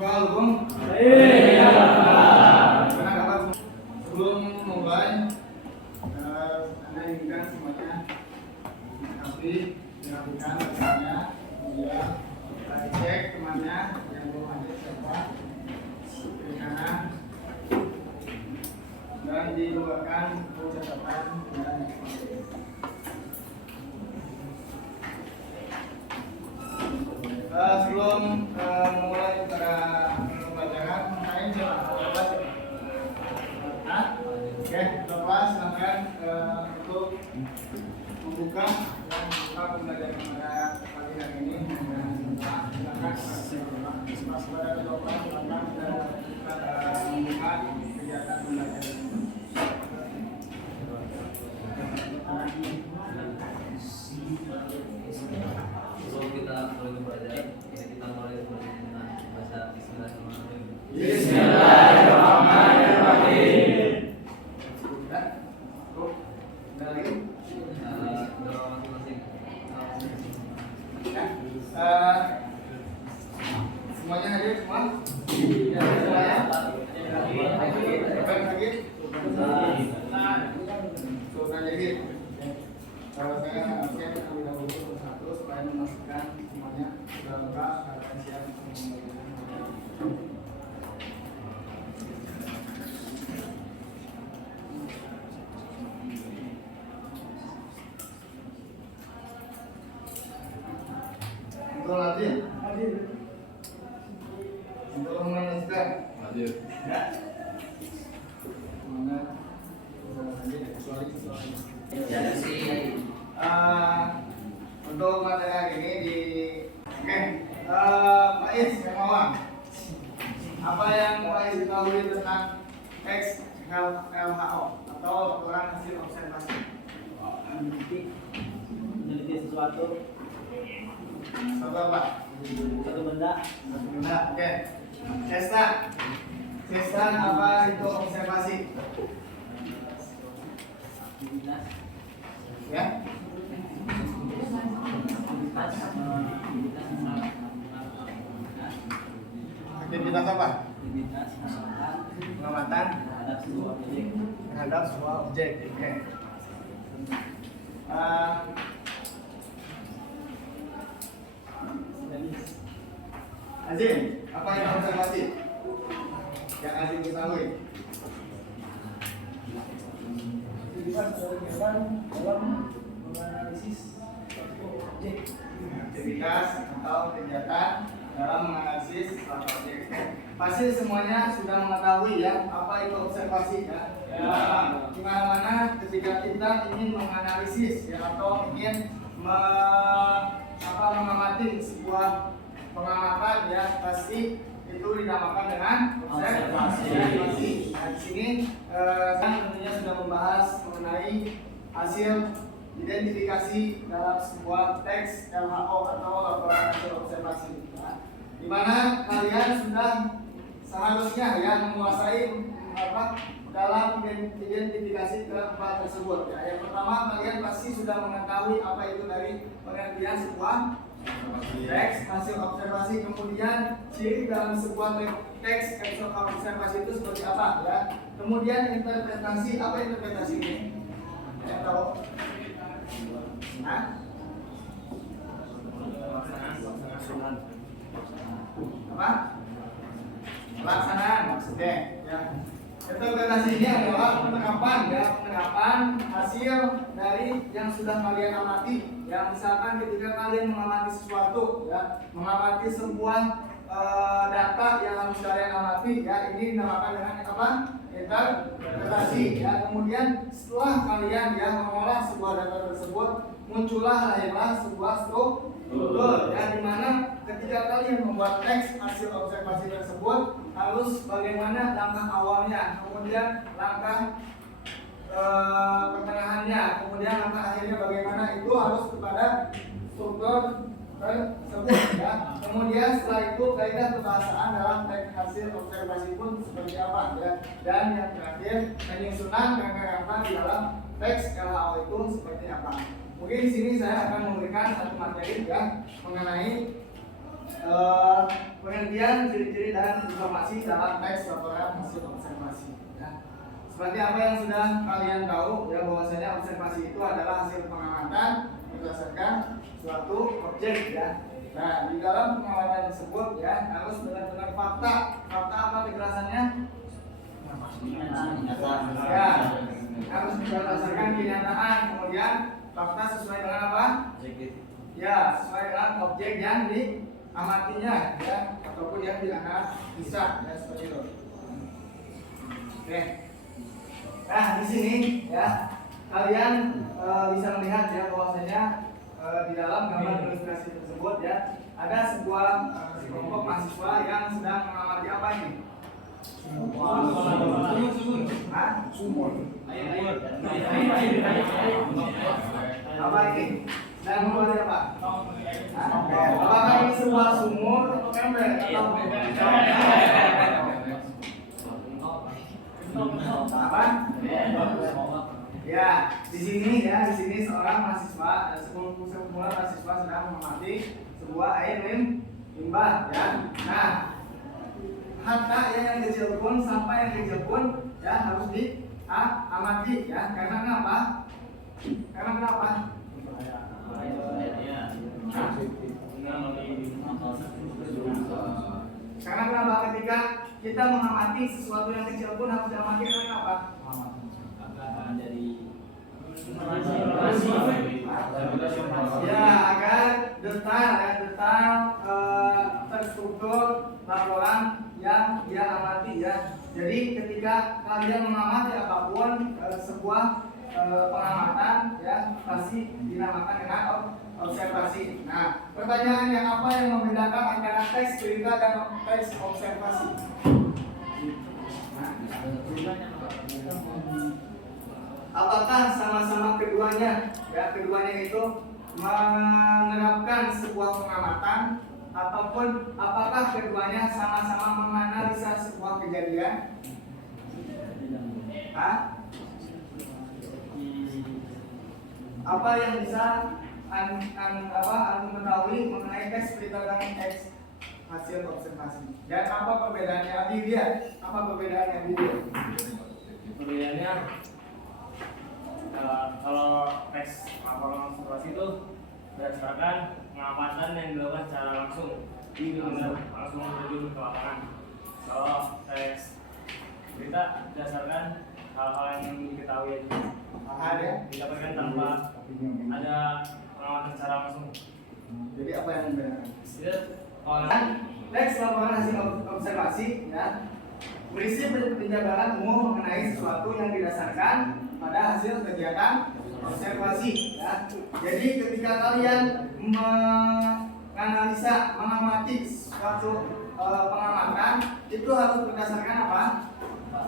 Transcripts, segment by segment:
Bung. Iya. Karena dapat sebelum mulai, Anda inginkan semuanya tapi dilakukan misalnya, kemudian cek temannya yang belum ada siapa di kanan dan diluarkan catatan dan sebelum mulai pada pembelajaran, saya coba oke, coba silakan untuk membuka pembelajaran pada pagi hari ini. Silakan pada jawaban, silakan membuka kegiatan pembelajaran. Sebelum kita mulai belajar, kita mulai dengan bahasa Bismillahirrahmanirrahim. Bismillahirrahmanirrahim. Semuanya hadir semua? Ya, semuanya. Hadir. Sudah hadir. Kalau saya absen terlebih dahulu satu supaya memastikan semuanya sudah lengkap dan siap untuk memberikan. Untuk hadir. Untuk menuliskan. Hadir. Ya. Semuanya sudah hadir kecuali untuk materi hari ini Pak Is Hermawan, apa yang Pak Is ketahui tentang XLHO atau laporan hasil observasi? Meneliti sesuatu, Apa? satu benda. Oke. Cesta, apa itu observasi? Ya. Aktivitas apa? Pengamatan terhadap sebuah objek. Oke. Azim, apa yang observasi? Yang Azim ketahui? Aktivitas kegiatan dalam menganalisis suatu objek. Aktivitas atau kegiatan dalam menganalisis suatu objek. Pasti semuanya sudah mengetahui ya apa itu observasi ya. Di mana ketika kita ingin menganalisis ya atau ingin mengamati sebuah pengamatan ya pasti itu dinamakan dengan observasi. Nah, di sini tentunya sudah membahas mengenai hasil identifikasi dalam sebuah teks LHO atau laporan hasil observasi. Nah, di mana kalian sudah seharusnya ya menguasai dalam identifikasi keempat tersebut. Ya, yang pertama kalian pasti sudah mengetahui apa itu dari pengertian sebuah teks hasil observasi, kemudian ciri dalam sebuah teks hasil observasi itu seperti apa ya. Kemudian interpretasi, apa interpretasi ini? Ya, tahu? Nah, apa? Pelaksanaan maksudnya ya. Interpretasi ini adalah penerapan hasil dari yang sudah kalian amati. Ya, misalkan ketika kalian mengamati sesuatu, ya, mengamati sebuah data yang harus kalian amati, ya, ini dinamakan dengan apa? Interpretasi. Ya, kemudian setelah kalian ya mengolah sebuah data tersebut, lahirlah sebuah struktur, ya, di mana ketika kalian membuat teks hasil observasi tersebut harus bagaimana langkah awalnya, kemudian langkah pertengahannya, kemudian langkah akhirnya bagaimana, itu harus kepada struktur tersebut ya. Kemudian setelah itu kaidah kebahasaan dalam teks hasil observasi pun seperti apa ya. Dan yang terakhir penyusunan rangka-rangka di dalam teks LHO itu seperti apa. Mungkin di sini saya akan memberikan satu materi ya mengenai pengertian ciri-ciri dan informasi dalam teks laporan hasil observasi. Ya. Seperti apa yang sudah kalian tahu, ya bahwasanya observasi itu adalah hasil pengamatan berdasarkan suatu objek, ya. Nah, di dalam pengamatan tersebut, ya harus benar-benar fakta. Fakta apa kejelasannya? Ya, harus berdasarkan kenyataan. Kemudian fakta sesuai dengan apa? Ya, sesuai dengan objek yang diamatinya, ya, ataupun yang dianalisa, ya seperti itu. Oke. Nah, di sini, ya kalian bisa melihat ya bahwasanya di dalam gambar ilustrasi tersebut, ya ada sebuah kelompok mahasiswa yang sedang mengamati apa ini? Apa ini? Dan mengamati apa? Apakah ini sebuah sumur atau ember? Apa? Ya, di sini seorang mahasiswa, sekumpulan mahasiswa sedang mengamati sebuah air limbah, ya. Nah, harta yang kecil pun sampai yang kecil pun, ya harus diamati, ya. Karena kenapa? Karena kenapa? Karena kenapa? Ketika kita mengamati sesuatu yang kecil pun harus diamati, karena kenapa? Ya, agar detail terstruktur laporan yang dia amati, ya. Jadi ketika kalian mengamati apapun sebuah pengamatan, ya pasti dinamakan dengan observasi. Nah, pertanyaannya apa yang membedakan antara teks berita dan teks observasi? Apakah sama-sama keduanya, ya keduanya itu menerapkan sebuah pengamatan, ataupun apakah keduanya sama-sama menganalisa sebuah kejadian? Apa yang bisa anda mengetahui mengenai teks berita dan teks hasil observasi? Dan apa perbedaannya? Abi dia, apa perbedaannya Abi dia? Perbedaannya kalau teks laporan observasi itu berdasarkan pengamatan yang dilakukan secara langsung, langsung terjun ke lapangan. Kalau teks berita berdasarkan hal-hal yang diketahui aja, didapatkan tanpa ada pengamatan secara langsung. Jadi apa yang membedakan? Kalau Teks laporan hasil observasi, ya berisi penjabaran umum mengenai sesuatu yang didasarkan pada hasil kegiatan observasi, ya. Jadi ketika kalian menganalisa, mengamati suatu pengamatan, itu harus berdasarkan apa?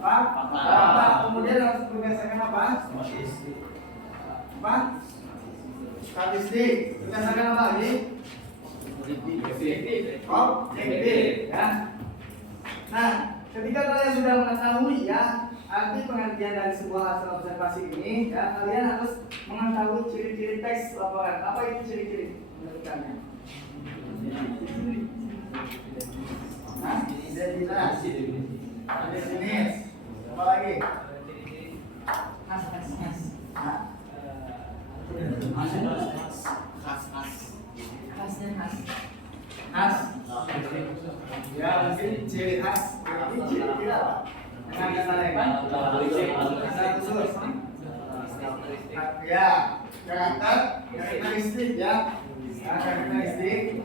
Fakta. Kemudian harus berdasarkan apa? Statistik. Berdasarkan apa lagi? Objektif, ya. Nah, ketika kalian sudah mengetahui, ya arti pengertian dari sebuah hasil observasi ini, ya kalian harus mengetahui ciri-ciri teks laporan. Apa itu ciri-ciri menentukannya? Identitas, jenis, apa lagi? Khas. Ya mungkin ciri khas. Berarti ciri apa? Dengan kata lain. Kata khusus. Ya, karakteristik, ya. Karakteristik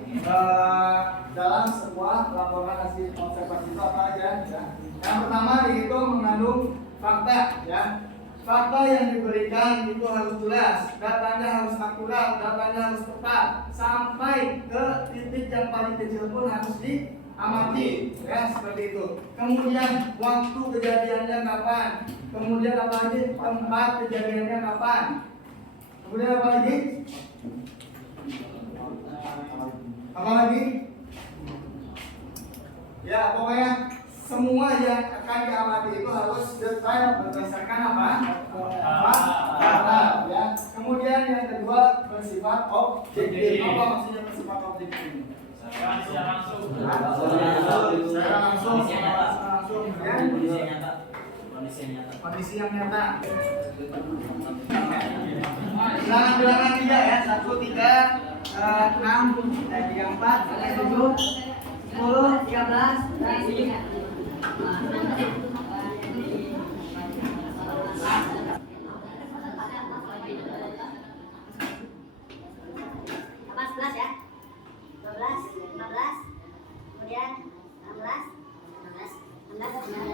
dalam sebuah laporan hasil observasi itu apa aja? Ya. Yang pertama itu mengandung fakta, ya. Fakta yang diberikan itu harus jelas, datanya harus akurat, datanya harus tepat, sampai ke titik yang paling kecil pun harus diamati, ya seperti itu. Kemudian waktu kejadiannya kapan, kemudian apa lagi tempat kejadiannya kapan, kemudian apa lagi? Apa lagi? Ya pokoknya semua yang akan diamati itu harus detail berdasarkan apa? Data, ya. Kemudian yang kedua bersifat objektif. Apa maksudnya bersifat objektif? Secara langsung. Secara langsung. Kemudian kondisi yang nyata. Bilangan-bilangan 3 ya, 1, 3, 6, 4, 7, 10, 13, dan 11 ya, 12, 15, kemudian 16, 16 ya.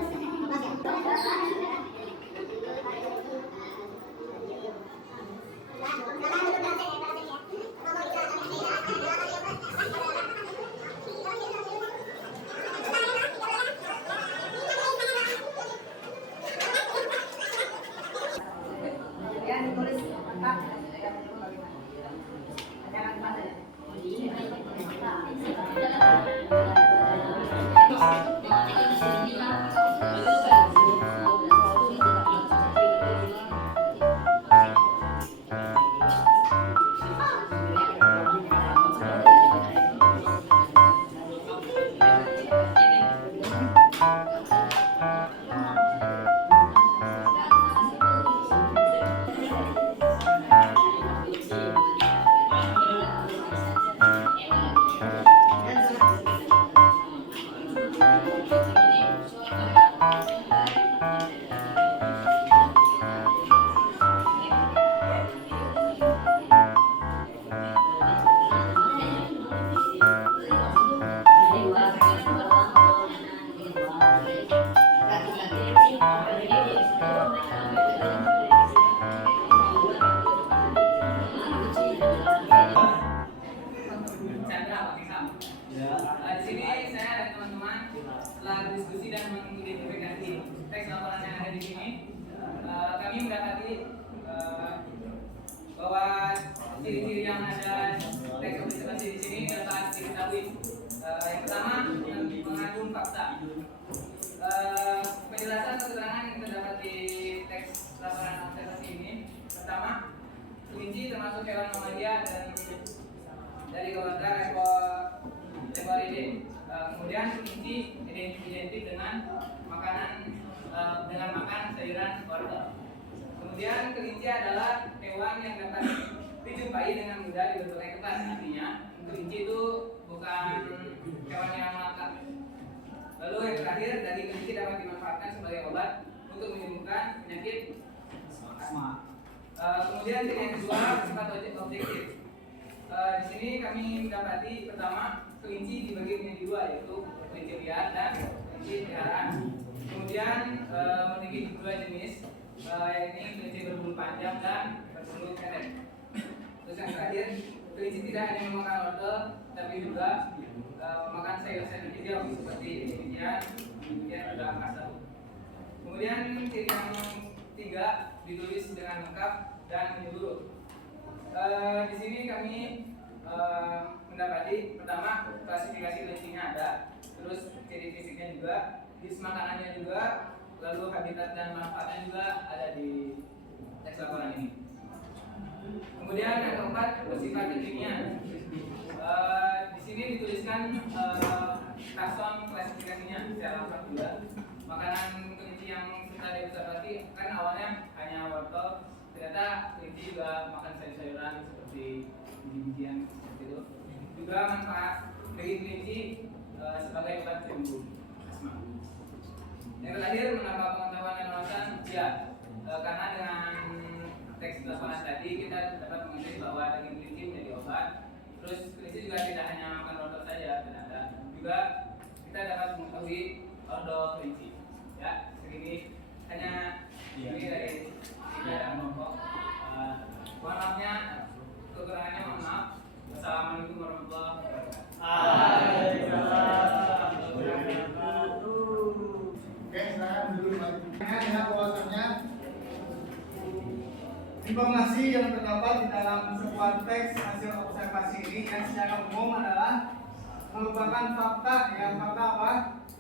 Kemudian ditulis lengkap. Jangan lupa ya. Di sini saya dan teman-teman setelah diskusi dan mengidentifikasi teks laporan yang ada di sini, kami mendapati bahwa ciri-ciri yang ada teks observasi di sini dapat diketahui. Yang pertama, mengandung fakta. Penjelasan keterangan yang terdapat di teks laporan observasi ini, pertama, kelinci termasuk hewan mamalia dan dari keluarga Leporinidae. Kemudian kelinci identik dengan makan sayuran wortel. Kemudian kelinci adalah hewan yang dapat dijumpai dengan mudah di berbagai tempat. Artinya kelinci itu bukan hewan yang melangkah. Lalu yang terakhir, daging kelinci dapat dimanfaatkan sebagai obat untuk menyembuhkan penyakit asma. Kemudian yang kedua, sifat objektif. Di sini kami mendapati pertama, kelinci dibagi menjadi dua, yaitu kelinci liar dan kelinci peliharaan. Kemudian memiliki dua jenis, yaitu kelinci berbulu panjang dan berbulu pendek. Terus yang terakhir, kelinci tidak hanya memakan wortel, tapi juga memakan sayur-sayur hijau seperti biji-bijian, kemudian juga kasau. Kemudian ciri yang tiga ditulis dengan lengkap dan menyeluruh. Di sini kami mendapati pertama klasifikasi kelincinya ada, terus ciri fisiknya juga, jenis makanannya juga, lalu habitat dan manfaatnya juga ada di teks laporan ini. Kemudian yang keempat, bersifat kimia. Di sini dituliskan takson klasifikasinya secara lengkap juga. Makanan kelinci yang kita diobservasi kan awalnya hanya wortel. Ternyata kelinci juga makan sayur-sayuran seperti biji-bijian seperti itu. Juga manfaat daging kelinci sebagai obat penyembuh asma. Yang terakhir, menambah pengetahuan dan wawasan, ya, karena dengan teks laporan tadi kita dapat mengetahui bahwa daging kelinci menjadi obat. Terus kelinci juga tidak hanya makan wortel saja, ternyata juga kita dapat mengetahui ordo kelinci. Ya, segini hanya ini dari kita kelompok. Mohon maafnya, kekurangannya mohon maaf. Wassalamualaikum warahmatullahi wabarakatuh. Oke, silakan duduk. Dengan bahwasannya informasi yang terdapat di dalam sebuah teks hasil observasi ini yang secara umum adalah merupakan fakta. Ya, fakta apa?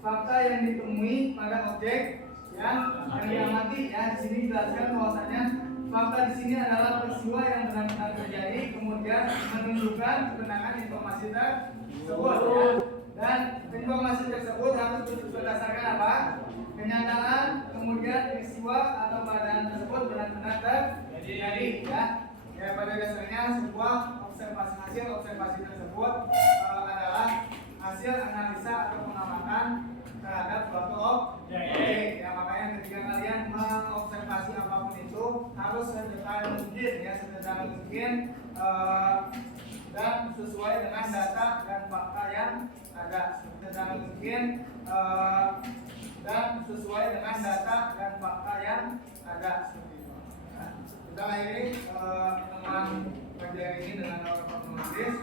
Fakta yang ditemui pada objek yang diamati. Ya, di sini dijelaskan bahwasanya fakta di sini adalah peristiwa yang benar-benar terjadi, kemudian menunjukkan kebenaran informasi tersebut. tersebut ya. Dan informasi tersebut harus berdasarkan apa? Kenyataan, kemudian peristiwa atau keadaan tersebut benar-benar terjadi ya. Ya, pada dasarnya sebuah hasil observasi tersebut adalah hasil analisa atau pengamatan terhadap suatu objek. Ya, makanya ketika kalian mengobservasi apapun itu harus sedetail mungkin ya, sedetail mungkin dan sesuai dengan data dan fakta yang ada. Sedetail mungkin dan sesuai dengan data dan fakta yang ada seperti itu. Nah, kita akhiri pertemuan pelajaran ini dengan doa menulis.